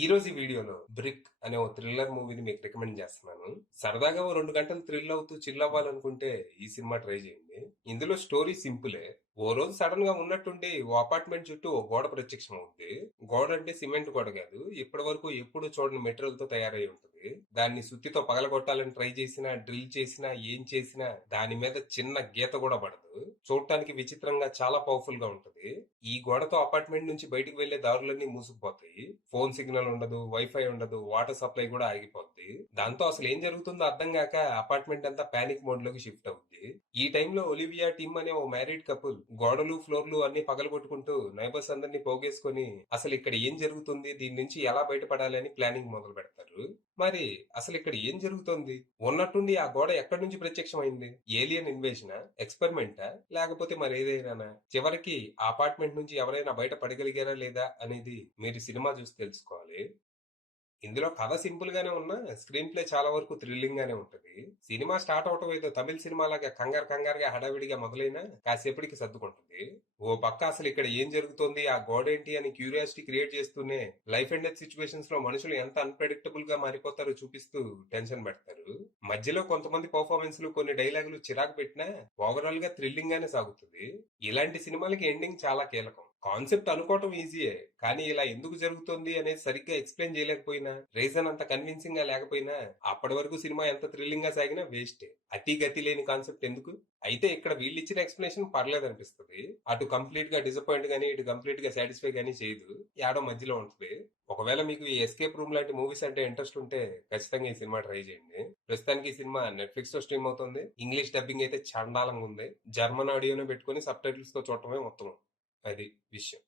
ఈ రోజు ఈ వీడియోలో బ్రిక్ అనే ఓ థ్రిల్లర్ మూవీని మీకు రికమెండ్ చేస్తున్నాను. సరదాగా ఓ 2 గంటలు థ్రిల్ అవుతూ చిల్ అవ్వాలనుకుంటే ఈ సినిమా ట్రై చేయండి. ఇందులో స్టోరీ సింపులే. ఓ రోజు సడన్ గా ఉన్నట్టుండి ఓ అపార్ట్మెంట్ చుట్టూ ఓ గోడ ప్రత్యక్షం అవుద్ది. గోడ అంటే సిమెంట్ గోడ కాదు, ఇప్పటి వరకు ఎప్పుడు చూడని మెటీరియల్ తో తయారై ఉంటుంది. దాన్ని సుత్తితో పగలగొట్టాలని ట్రై చేసినా, డ్రిల్ చేసినా, ఏం చేసినా దాని మీద చిన్న గీత కూడా పడదు. చూడటానికి విచిత్రంగా చాలా పవర్ఫుల్ గా ఉంటది. ఈ గోడతో అపార్ట్మెంట్ నుంచి బయటికి వెళ్లే దారులన్నీ మూసుకుపోతాయి. ఫోన్ సిగ్నల్ ఉండదు, వైఫై ఉండదు, వాటర్ సప్లై కూడా ఆగిపోద్ది. దాంతో అసలు ఏం జరుగుతుందో అర్థం కాక అపార్ట్మెంట్ అంతా పానిక్ మోడ్ లోకి షిఫ్ట్ అవుద్ది. ఈ టైంలో ఒలివియా టిమ్ అనే ఓ మ్యారీడ్ కపుల్ గోడలు ఫ్లోర్లు అన్ని పగలగొట్టుకుంటూ నైబర్స్ అందరినీ పోగేసుకొని అసలు ఇక్కడ ఏం జరుగుతుంది, దీని నుంచి ఎలా బయటపడాలి అని ప్లానింగ్ మొదలు పెడతారు. మరి అసలు ఇక్కడ ఏం జరుగుతోంది? ఉన్నట్టుండి ఆ గోడ ఎక్కడి నుంచి ప్రత్యక్షమైంది? ఏలియన్ ఇన్వేషనా, ఎక్స్పెరిమెంటా, లేకపోతే మరేదైనా? చివరికి ఆ అపార్ట్మెంట్ నుంచి ఎవరైనా బయట పడగలిగారా లేదా అనేది మీరు సినిమా చూసి తెలుసుకోవాలి. ఇందులో కథ సింపుల్ గానే ఉన్నా స్క్రీన్ ప్లే చాలా వరకు థ్రిల్లింగ్ గానే ఉంటది. సినిమా స్టార్ట్ అవటం ఏదో తమిళ సినిమా లాగా కంగారుగా హడావిడిగా మొదలైనా కాసేపటికి సర్దుకుంటుంది. ఓ పక్క అసలు ఇక్కడ ఏం జరుగుతోంది, ఆ గోడేంటి అని క్యూరియాసిటీ క్రియేట్ చేస్తూనే లైఫ్ అండ్ డెత్ సిచ్యువేషన్స్ లో మనుషులు ఎంత అన్ప్రెడిక్టబుల్ గా మారిపోతారో చూపిస్తూ టెన్షన్ పెడతారు. మధ్యలో కొంతమంది పర్ఫార్మెన్స్లు, కొన్ని డైలాగులు చిరాకు పెట్టినా ఓవరాల్ గా థ్రిల్లింగ్ గానే సాగుతుంది. ఇలాంటి సినిమాలకి ఎండింగ్ చాలా కీలకం. కాన్సెప్ట్ అనుకోవటం ఈజీయే, కానీ ఇలా ఎందుకు జరుగుతుంది అనేది సరిగ్గా ఎక్స్ప్లెయిన్ చేయలేకపోయినా, రీజన్ అంత కన్విన్సింగ్ గా లేకపోయినా అప్పటి వరకు సినిమా ఎంత థ్రిల్లింగ్ గా సాగినా వేస్టే. అతి గతి లేని కాన్సెప్ట్ ఎందుకు? అయితే ఇక్కడ వీళ్ళు ఇచ్చిన ఎక్స్ప్లెనేషన్ పర్లేదు అనిపిస్తుంది. అటు కంప్లీట్ గా డిసప్పాయింట్ గానీ, ఇటు కంప్లీట్ గా సాటిస్ఫై గానీ చేయదు. యాడో మధ్యలో ఉంటుంది. ఒకవేళ మీకు ఈ ఎస్కేప్ రూమ్ లాంటి మూవీస్ అంటే ఇంట్రెస్ట్ ఉంటే ఖచ్చితంగా ఈ సినిమా ట్రై చేయండి. ప్రస్తుతానికి ఈ సినిమా నెట్ఫ్లిక్స్ లో స్ట్రీమ్ అవుతుంది. ఇంగ్లీష్ డబ్బింగ్ అయితే చండాలంగా ఉంది. జర్మన్ ఆడియోనే పెట్టుకుని సబ్ టైటిల్స్ తో చూడటమే మొత్తం. అది విషయం.